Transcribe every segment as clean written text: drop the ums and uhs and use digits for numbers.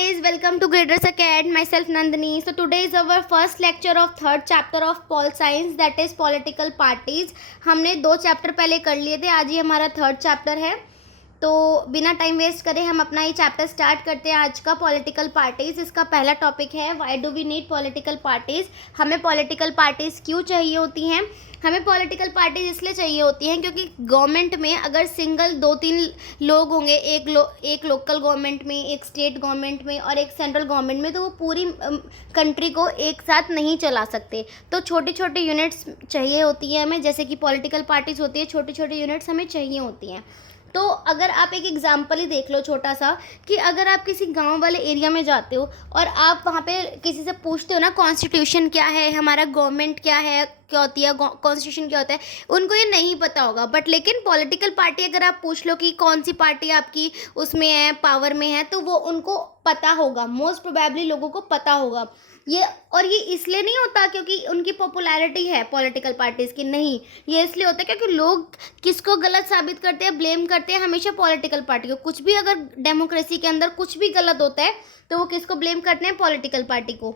guys, welcome to Graders Acad. Myself Nandini. So today is our first lecture of third chapter of Pol Science, that is political parties. हमने 2 chapter पहले कर लिए थे, आज ये हमारा थर्ड चैप्टर है. तो बिना टाइम वेस्ट करे हम अपना ये चैप्टर स्टार्ट करते हैं आज का. पॉलिटिकल पार्टीज़, इसका पहला टॉपिक है why do we need political parties. हमें पॉलिटिकल पार्टीज़ क्यों चाहिए होती हैं. हमें पॉलिटिकल पार्टीज इसलिए चाहिए होती हैं क्योंकि गवर्नमेंट में अगर सिंगल 2-3 लोग होंगे, एक लोकल गवर्नमेंट में, एक स्टेट गवर्नमेंट में और एक सेंट्रल गवर्नमेंट में, तो वो पूरी कंट्री को एक साथ नहीं चला सकते. तो छोटी छोटी यूनिट्स चाहिए होती है हमें, जैसे कि पॉलिटिकल पार्टीज होती है, छोटी छोटी यूनिट्स हमें चाहिए होती हैं. तो अगर आप एक एग्जांपल ही देख लो छोटा सा, कि अगर आप किसी गांव वाले एरिया में जाते हो और आप वहाँ पे किसी से पूछते हो ना कॉन्स्टिट्यूशन क्या है, हमारा गवर्नमेंट क्या है, क्या होती है कॉन्स्टिट्यूशन, क्या होता है, उनको ये नहीं पता होगा. बट लेकिन पॉलिटिकल पार्टी अगर आप पूछ लो कि कौन सी पार्टी आपकी उसमें है, पावर में है, तो वो उनको पता होगा. मोस्ट प्रोबेबली लोगों को पता होगा ये. और ये इसलिए नहीं होता क्योंकि उनकी पॉपुलैरिटी है पॉलिटिकल पार्टीज़ की, नहीं. ये इसलिए होता है क्योंकि लोग किसको गलत साबित करते हैं, ब्लेम करते हैं हमेशा पॉलिटिकल पार्टी को. कुछ भी अगर डेमोक्रेसी के अंदर कुछ भी गलत होता है तो वो किसको ब्लेम करते हैं, पॉलिटिकल पार्टी को.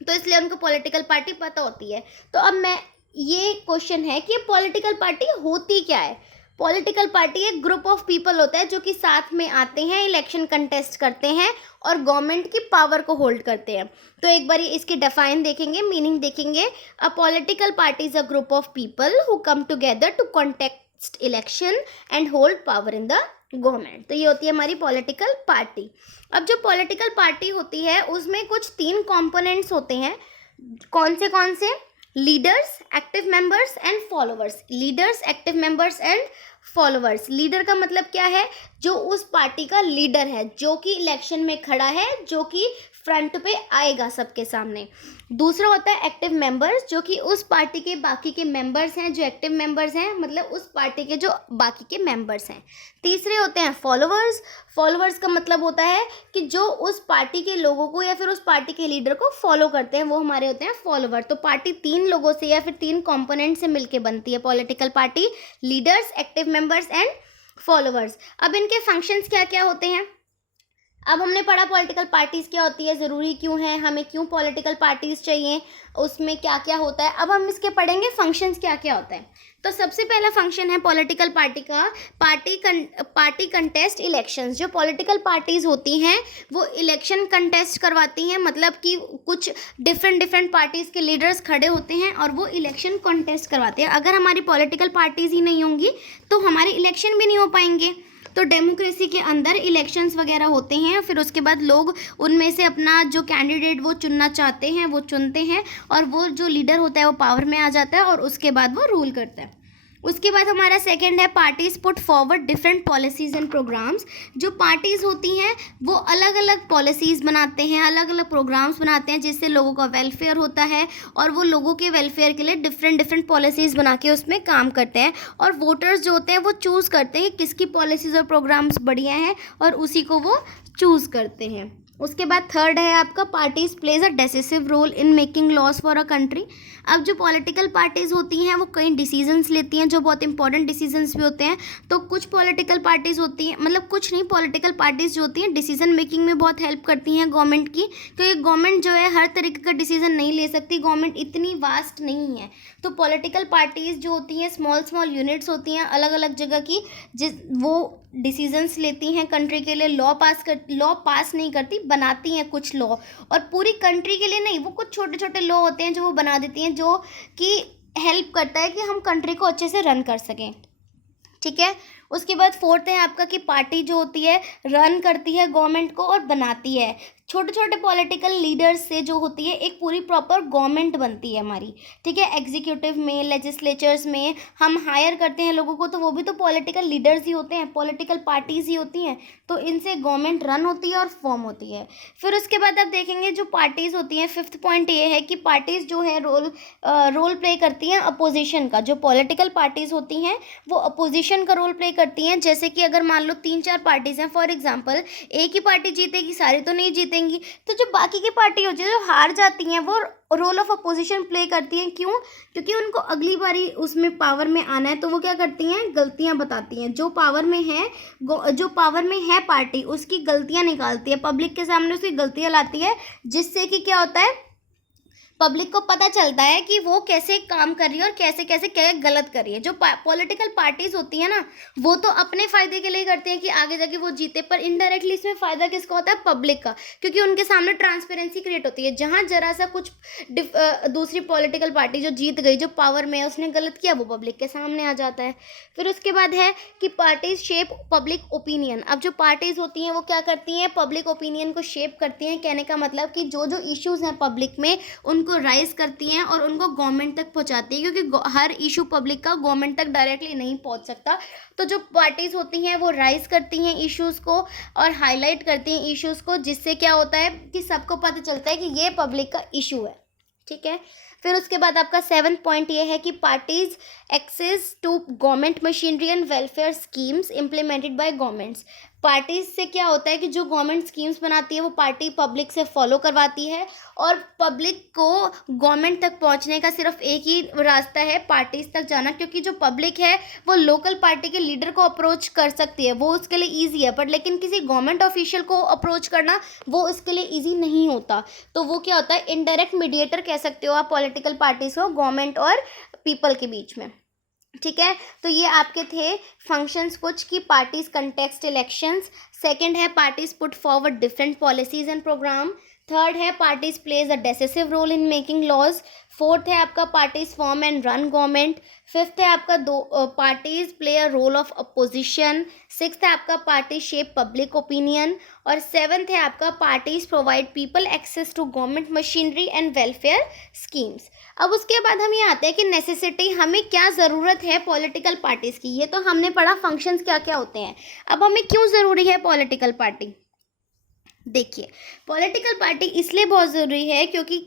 तो इसलिए उनको पॉलिटिकल पार्टी पता होती है. तो अब मैं ये क्वेश्चन है कि पॉलिटिकल पार्टी होती क्या है. पॉलिटिकल पार्टी एक ग्रुप ऑफ पीपल होता है जो कि साथ में आते हैं, इलेक्शन कंटेस्ट करते हैं और गवर्नमेंट की पावर को होल्ड करते हैं. तो एक बार इसकी डिफाइन देखेंगे, मीनिंग देखेंगे. A political party is a group of people who come together to contest election and hold power in the government. तो ये होती है हमारी पॉलिटिकल पार्टी. अब जो पॉलिटिकल पार्टी होती है उसमें कुछ 3 कंपोनेंट्स होते हैं. कौन से leaders, active members and followers. Leaders, active members and followers. Leader का मतलब क्या है, जो उस पार्टी का लीडर है, जो कि इलेक्शन में खड़ा है, जो कि फ्रंट पे आएगा सबके सामने. दूसरा होता है एक्टिव मेंबर्स, जो कि उस पार्टी के बाकी के मेंबर्स हैं, जो एक्टिव मेंबर्स हैं, मतलब उस पार्टी के जो बाकी के मेंबर्स हैं. तीसरे होते हैं फॉलोवर्स. फॉलोवर्स का मतलब होता है कि जो उस पार्टी के लोगों को या फिर उस पार्टी के लीडर को फॉलो करते हैं, वो हमारे होते हैं फॉलोवर. तो पार्टी 3 लोगों से या फिर 3 कंपोनेंट से मिलकर बनती है political party. Leaders, active members and followers. अब इनके फंक्शंस क्या क्या होते हैं. अब हमने पढ़ा पॉलिटिकल पार्टीज़ क्या होती है, ज़रूरी क्यों है, हमें क्यों पॉलिटिकल पार्टीज़ चाहिए, उसमें क्या क्या होता है. अब हम इसके पढ़ेंगे फंक्शंस क्या क्या होता है. तो सबसे पहला फंक्शन है पॉलिटिकल पार्टी का, पार्टी कंटेस्ट इलेक्शंस. जो पॉलिटिकल पार्टीज़ होती हैं वो इलेक्शन कंटेस्ट करवाती हैं, मतलब कि कुछ डिफरेंट पार्टीज़ के लीडर्स खड़े होते हैं और वो इलेक्शन कंटेस्ट करवाते हैं. अगर हमारी पॉलिटिकल पार्टीज़ ही नहीं होंगी तो हमारे इलेक्शन भी नहीं हो पाएंगे. तो डेमोक्रेसी के अंदर इलेक्शंस वगैरह होते हैं, फिर उसके बाद लोग उनमें से अपना जो कैंडिडेट वो चुनना चाहते हैं वो चुनते हैं और वो जो लीडर होता है वो पावर में आ जाता है और उसके बाद वो रूल करता है. उसके बाद हमारा सेकंड है parties put forward different policies and programs. जो पार्टीज़ होती हैं वो अलग अलग पॉलिसीज़ बनाते हैं, अलग अलग प्रोग्राम्स बनाते हैं जिससे लोगों का वेलफेयर होता है और वो लोगों के वेलफेयर के लिए डिफरेंट पॉलिसीज़ बना के उसमें काम करते हैं. और वोटर्स जो होते हैं वो चूज़ करते हैं किसकी पॉलिसीज़ और प्रोग्राम्स बढ़िया हैं और उसी को वो चूज़ करते हैं. उसके बाद थर्ड है आपका parties plays a decisive role in making laws for a country. अब जो पॉलिटिकल पार्टीज़ होती हैं वो कई डिसीजंस लेती हैं जो बहुत इंपॉर्टेंट डिसीजंस भी होते हैं. तो कुछ पॉलिटिकल पार्टीज़ होती हैं, मतलब कुछ नहीं, पॉलिटिकल पार्टीज़ जो होती हैं डिसीजन मेकिंग में बहुत हेल्प करती हैं गवर्नमेंट की, क्योंकि गवर्नमेंट जो है हर तरीके का डिसीजन नहीं ले सकती, गवर्नमेंट इतनी वास्ट नहीं है. तो पॉलिटिकल पार्टीज़ जो होती हैं स्मॉल यूनिट्स होती हैं अलग अलग जगह की, वो डिसीजंस लेती हैं कंट्री के लिए. लॉ पास नहीं करती, बनाती हैं कुछ लॉ, और पूरी कंट्री के लिए नहीं, वो कुछ छोटे छोटे लॉ होते हैं जो वो बना देती हैं, जो कि हेल्प करता है कि हम कंट्री को अच्छे से रन कर सकें. ठीक है. उसके बाद फोर्थ है आपका कि पार्टी जो होती है रन करती है गवर्नमेंट को और बनाती है. छोटे छोटे पॉलिटिकल लीडर्स से जो होती है एक पूरी प्रॉपर गवर्नमेंट बनती है हमारी. ठीक है. एग्जीक्यूटिव में, लेजिस्लेचर्स में हम हायर करते हैं लोगों को, तो वो भी तो पॉलिटिकल लीडर्स ही होते हैं, पॉलिटिकल पार्टीज़ ही होती हैं. तो इनसे गवर्नमेंट रन होती है और फॉर्म होती है. फिर उसके बाद आप देखेंगे जो पार्टीज़ होती हैं, फिफ्थ पॉइंट ये है कि पार्टीज़ जो है रोल प्ले करती हैं अपोजिशन का. जो पॉलिटिकल पार्टीज़ होती हैं वो अपोजिशन का रोल प्ले करती हैं. जैसे कि अगर मान लो 3-4 पार्टीज़ हैं, फॉर एग्जांपल एक ही पार्टी जीतेगी, सारी तो नहीं जीतेंगी, करेंगी। तो जो बाकी की पार्टी होती है जो हार जाती हैं वो रोल ऑफ अपोजिशन प्ले करती हैं। क्यों? क्योंकि उनको अगली बारी उसमें पावर में आना है, तो वो क्या करती हैं, गलतियां बताती हैं। जो पावर में है पार्टी उसकी गलतियां निकालती है, पब्लिक के सामने उसकी गलतियां लाती है, जिससे कि क्या होता है, पब्लिक को पता चलता है कि वो कैसे काम कर रही है और कैसे कैसे क्या गलत कर रही है। जो पॉलिटिकल पार्टीज होती है ना, वो तो अपने फायदे के लिए करते हैं कि आगे जाके वो जीते, पर इनडायरेक्टली इसमें फायदा किसका होता है, पब्लिक का, क्योंकि उनके सामने ट्रांसपेरेंसी क्रिएट होती है। जहाँ जरा सा कुछ दूसरी पॉलिटिकल पार्टी जो जीत गई, जो पावर में है, उसने गलत किया, वो पब्लिक के सामने आ जाता है। फिर उसके बाद है कि पार्टीज शेप पब्लिक ओपिनियन। अब जो पार्टीज होती हैं वो क्या करती हैं, पब्लिक ओपिनियन को शेप करती हैं। कहने का मतलब कि जो जो इश्यूज हैं पब्लिक में उनको राइज करती हैं और उनको गवर्नमेंट तक पहुंचाती है, क्योंकि हर इशू पब्लिक का गवर्नमेंट तक डायरेक्टली नहीं पहुंच सकता। तो जो पार्टीज होती हैं वो राइज करती हैं इश्यूज को और हाईलाइट करती हैं इश्यूज को, जिससे क्या होता है कि सबको पता चलता है कि ये पब्लिक का इशू है। ठीक है। फिर उसके बाद आपका 7th पॉइंट ये है कि parties access to government machinery and welfare schemes implemented by governments. Parties से क्या होता है कि जो गवर्नमेंट स्कीम्स बनाती है वो पार्टी पब्लिक से फॉलो करवाती है, और पब्लिक को गवर्नमेंट तक पहुंचने का सिर्फ एक ही रास्ता है, पार्टीज तक जाना। क्योंकि जो पब्लिक है वो लोकल पार्टी के लीडर को अप्रोच कर सकती है, वो उसके लिए ईजी है, बट लेकिन किसी गवर्नमेंट ऑफिशियल को अप्रोच करना वो उसके लिए ईजी नहीं होता। तो वो क्या होता है, इनडायरेक्ट मीडिएटर कह सकते हो आप पॉलिटिकल पार्टीज को गवर्नमेंट और पीपल के बीच में। ठीक है। तो ये आपके थे फंक्शंस कुछ की पार्टीज कंटेक्स्ट इलेक्शंस। सेकंड है parties put forward different policies and program. Third है parties plays a decisive role in making laws. Fourth है आपका parties form and run government. Fifth है आपका parties play a role of opposition. Sixth है आपका party shape public opinion. और seventh है आपका parties provide people access to government machinery and welfare schemes. अब उसके बाद हम ये आते हैं कि नेसेसिटी, हमें क्या ज़रूरत है पॉलिटिकल पार्टीज़ की। ये तो हमने पढ़ा फंक्शंस क्या क्या होते हैं। अब हमें क्यों ज़रूरी है पॉलिटिकल पार्टी। देखिए, पॉलिटिकल पार्टी इसलिए बहुत ज़रूरी है क्योंकि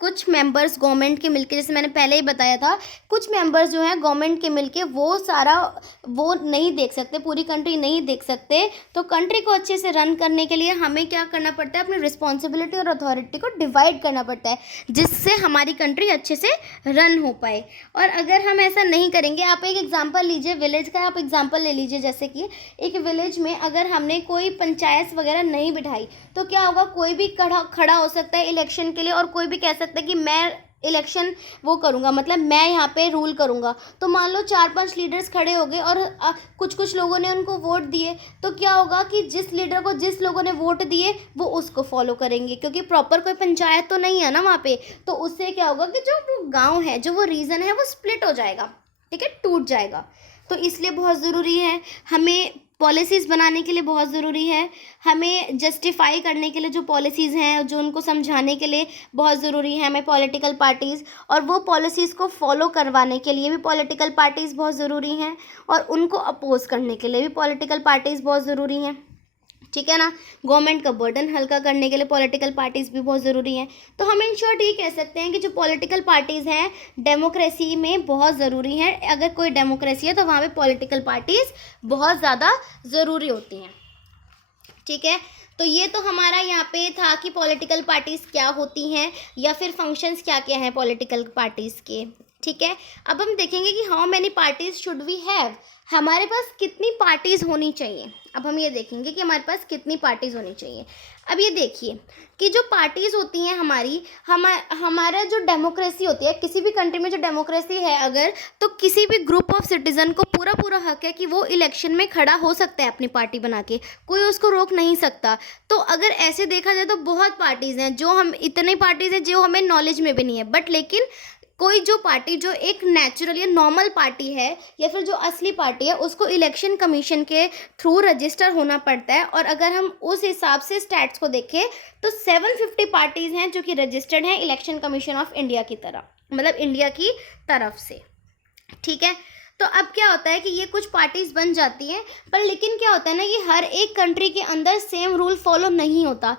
कुछ मेंबर्स गवर्नमेंट के मिलके, जैसे मैंने पहले ही बताया था, कुछ मेंबर्स जो हैं गवर्नमेंट के मिलके वो नहीं देख सकते, पूरी कंट्री नहीं देख सकते। तो कंट्री को अच्छे से रन करने के लिए हमें क्या करना पड़ता है, अपनी रिस्पॉन्सिबिलिटी और अथॉरिटी को डिवाइड करना पड़ता है, जिससे हमारी कंट्री अच्छे से रन हो पाए। और अगर हम ऐसा नहीं करेंगे, आप एक एग्जाम्पल लीजिए, विलेज का आप एग्जाम्पल ले लीजिए। जैसे कि एक विलेज में अगर हमने कोई पंचायत वगैरह नहीं बिठाई तो क्या होगा, कोई भी खड़ा हो सकता है इलेक्शन के लिए, और कोई भी कह सकता है कि मैं इलेक्शन वो करूँगा, मतलब मैं यहाँ पे रूल करूँगा। तो मान लो 4-5 लीडर्स खड़े हो गए और कुछ लोगों ने उनको वोट दिए, तो क्या होगा कि जिस लीडर को जिस लोगों ने वोट दिए वो उसको फॉलो करेंगे, क्योंकि प्रॉपर कोई पंचायत तो नहीं है ना वहाँ पे। तो उससे क्या होगा कि जो वो गाँव है, जो वो रीजन है, वो स्प्लिट हो जाएगा, ठीक है, टूट जाएगा। तो इसलिए बहुत ज़रूरी है, हमें पॉलिसीज़ बनाने के लिए बहुत ज़रूरी है, हमें जस्टिफाई करने के लिए जो पॉलिसीज़ हैं, जो उनको समझाने के लिए बहुत ज़रूरी है हमें पॉलिटिकल पार्टीज़, और वो पॉलिसीज़ को फॉलो करवाने के लिए भी पॉलिटिकल पार्टीज़ बहुत ज़रूरी हैं, और उनको अपोज करने के लिए भी पॉलिटिकल पार्टीज़ बहुत ज़रूरी हैं। ठीक है ना। गवर्नमेंट का बर्डन हल्का करने के लिए पॉलिटिकल पार्टीज़ भी बहुत ज़रूरी हैं। तो हम इन शॉर्ट ये कह सकते हैं कि जो पॉलिटिकल पार्टीज़ हैं डेमोक्रेसी में बहुत ज़रूरी है। अगर कोई डेमोक्रेसी है तो वहाँ पे पॉलिटिकल पार्टीज़ बहुत ज़्यादा ज़रूरी होती हैं। ठीक है। तो ये तो हमारा यहाँ पे था कि पॉलिटिकल पार्टीज़ क्या होती हैं, या फिर फंक्शंस क्या क्या हैं पॉलिटिकल पार्टीज़ के। ठीक है। अब हम देखेंगे कि how many parties should we have, हमारे पास कितनी पार्टीज़ होनी चाहिए। अब हम ये देखेंगे कि हमारे पास कितनी पार्टीज़ होनी चाहिए। अब ये देखिए कि जो पार्टीज़ होती हैं हमारा जो डेमोक्रेसी होती है, किसी भी कंट्री में जो डेमोक्रेसी है अगर, तो किसी भी ग्रुप ऑफ सिटीज़न को पूरा हक है कि वो इलेक्शन में खड़ा हो सकता है अपनी पार्टी बना के, कोई उसको रोक नहीं सकता। तो अगर ऐसे देखा जाए तो बहुत पार्टीज़ हैं, इतनी पार्टीज़ हैं जो हमें नॉलेज में भी नहीं है, बट लेकिन कोई जो पार्टी जो एक नेचुरल या नॉर्मल पार्टी है, या फिर जो असली पार्टी है, उसको इलेक्शन कमीशन के थ्रू रजिस्टर होना पड़ता है। और अगर हम उस हिसाब से स्टैट्स को देखें तो 750 पार्टीज़ हैं जो कि रजिस्टर्ड हैं इलेक्शन कमीशन ऑफ इंडिया की तरफ, मतलब इंडिया की तरफ से। ठीक है। तो अब क्या होता है कि ये कुछ पार्टीज़ बन जाती हैं, पर लेकिन क्या होता है ना, ये हर एक कंट्री के अंदर सेम रूल फॉलो नहीं होता।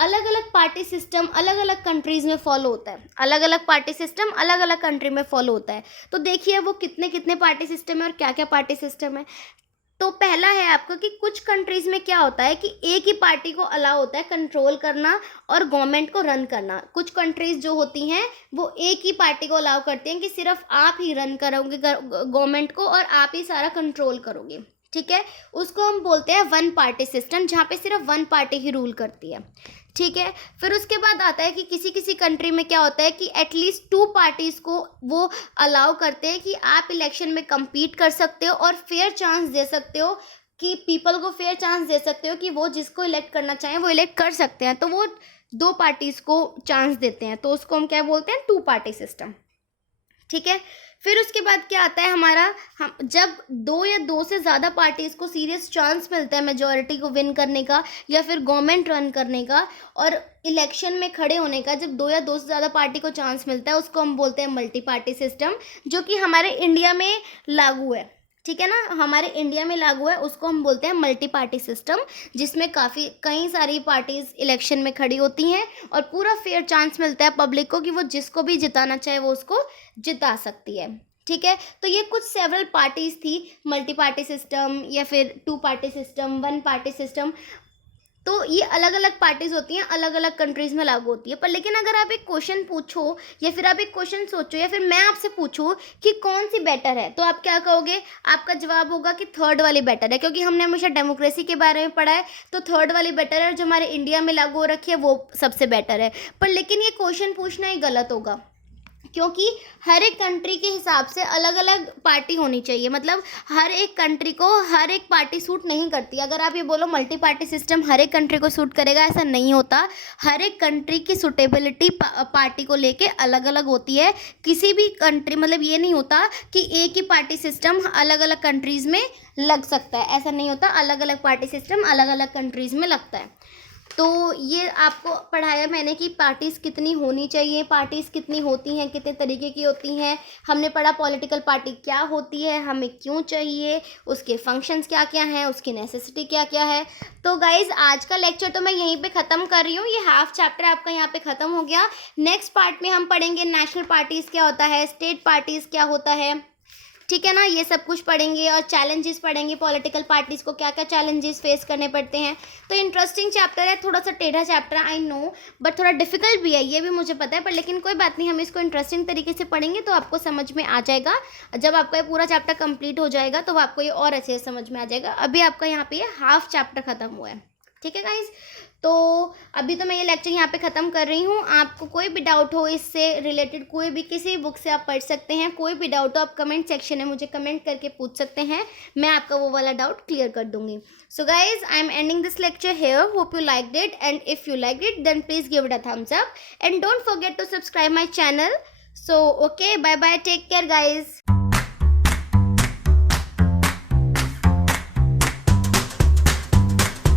अलग अलग पार्टी सिस्टम अलग अलग कंट्रीज़ में फॉलो होता है, अलग अलग पार्टी सिस्टम अलग अलग कंट्री में फॉलो होता है। तो देखिए वो कितने पार्टी सिस्टम है और क्या क्या पार्टी सिस्टम है। तो पहला है आपका कि कुछ कंट्रीज़ में क्या होता है कि एक ही पार्टी को अलाउ होता है कंट्रोल करना और गवर्नमेंट को रन करना। कुछ कंट्रीज़ जो होती हैं वो एक ही पार्टी को अलाउ करते हैं कि सिर्फ आप ही रन करोगे गवर्नमेंट को और आप ही सारा कंट्रोल करोगे, ठीक है। उसको हम बोलते हैं वन पार्टी सिस्टम, जहाँ पे सिर्फ वन पार्टी ही रूल करती है, ठीक है। फिर उसके बाद आता है कि किसी किसी कंट्री में क्या होता है कि एटलीस्ट 2 पार्टीज़ को वो अलाउ करते हैं कि आप इलेक्शन में compete कर सकते हो और फेयर चांस दे सकते हो, कि पीपल को फेयर चांस दे सकते हो कि वो जिसको इलेक्ट करना चाहें वो इलेक्ट कर सकते हैं। तो वो 2 पार्टीज़ को चांस देते हैं, तो उसको हम क्या बोलते हैं, 2 पार्टी सिस्टम, ठीक है। फिर उसके बाद क्या आता है हमारा, हम जब 2 या 2 से ज़्यादा पार्टीज़ को सीरियस चांस मिलता है मेजॉरिटी को विन करने का या फिर गवर्नमेंट रन करने का और इलेक्शन में खड़े होने का, जब 2 या 2 से ज़्यादा पार्टी को चांस मिलता है उसको हम बोलते हैं मल्टी पार्टी सिस्टम, जो कि हमारे इंडिया में लागू है, ठीक है ना। हमारे इंडिया में लागू है, उसको हम बोलते हैं मल्टी पार्टी सिस्टम, जिसमें कई सारी पार्टीज़ इलेक्शन में खड़ी होती हैं और पूरा फेयर चांस मिलता है पब्लिक को कि वो जिसको भी जिताना चाहे वो उसको जिता सकती है, ठीक है। तो ये कुछ सेवरल पार्टीज़ थी, मल्टी पार्टी सिस्टम या फिर 2 पार्टी सिस्टम, 1 पार्टी सिस्टम। तो ये अलग अलग पार्टीज़ होती हैं, अलग अलग कंट्रीज़ में लागू होती है। पर लेकिन अगर आप एक क्वेश्चन पूछो या फिर आप एक क्वेश्चन सोचो या फिर मैं आपसे पूछूं कि कौन सी बेटर है, तो आप क्या कहोगे, आपका जवाब होगा कि थर्ड वाली बेटर है, क्योंकि हमने हमेशा डेमोक्रेसी के बारे में पढ़ा है। तो थर्ड वाली बेटर है, जो हमारे इंडिया में लागू हो रखी है वो सबसे बेटर है। पर लेकिन ये क्वेश्चन पूछना ही गलत होगा, क्योंकि हर एक कंट्री के हिसाब से अलग अलग पार्टी होनी चाहिए। मतलब हर एक कंट्री को हर एक पार्टी सूट नहीं करती। अगर आप ये बोलो मल्टी पार्टी सिस्टम हर एक कंट्री को सूट करेगा, ऐसा नहीं होता। हर एक कंट्री की सूटेबिलिटी पार्टी को लेके अलग अलग होती है। किसी भी कंट्री, मतलब ये नहीं होता कि एक ही पार्टी सिस्टम अलग अलग कंट्रीज़ में लग सकता है, ऐसा नहीं होता। अलग अलग पार्टी सिस्टम अलग अलग कंट्रीज़ में लगता है। तो ये आपको पढ़ाया मैंने कि पार्टीज़ कितनी होनी चाहिए, पार्टीज़ कितनी होती हैं, कितने तरीके की होती हैं। हमने पढ़ा पॉलिटिकल पार्टी क्या होती है, हमें क्यों चाहिए, उसके फंक्शंस क्या क्या हैं, उसकी नेसेसिटी क्या क्या है। तो गाइज़ आज का लेक्चर तो मैं यहीं पे ख़त्म कर रही हूँ। ये हाफ चैप्टर आपका यहाँ पे ख़त्म हो गया। नेक्स्ट पार्ट में हम पढ़ेंगे नेशनल पार्टीज़ क्या होता है, स्टेट पार्टीज़ क्या होता है, ठीक है ना। ये सब कुछ पढ़ेंगे और चैलेंजेस पढ़ेंगे, पॉलिटिकल पार्टीज़ को क्या क्या चैलेंजेस फेस करने पड़ते हैं। तो इंटरेस्टिंग चैप्टर है, थोड़ा सा टेढ़ा चैप्टर आई नो, बट थोड़ा डिफिकल्ट भी है, ये भी मुझे पता है। पर लेकिन कोई बात नहीं, हम इसको इंटरेस्टिंग तरीके से पढ़ेंगे तो आपको समझ में आ जाएगा। जब आपका ये पूरा चैप्टर कंप्लीट हो जाएगा तो आपको ये और अच्छे से समझ में आ जाएगा। अभी आपका यहाँ पे ये हाफ चैप्टर ख़त्म हुआ है, ठीक है गाइज। तो अभी तो मैं ये लेक्चर यहाँ पे ख़त्म कर रही हूँ। आपको कोई भी डाउट हो इससे रिलेटेड, कोई भी किसी बुक से आप पढ़ सकते हैं। कोई भी डाउट हो आप कमेंट सेक्शन में मुझे कमेंट करके पूछ सकते हैं, मैं आपका वो वाला डाउट क्लियर कर दूँगी। So guys I am ending this lecture here. Hope you liked it, and if you liked it then please give it a thumbs up and don't forget to subscribe my channel. So okay, bye bye, take care guys.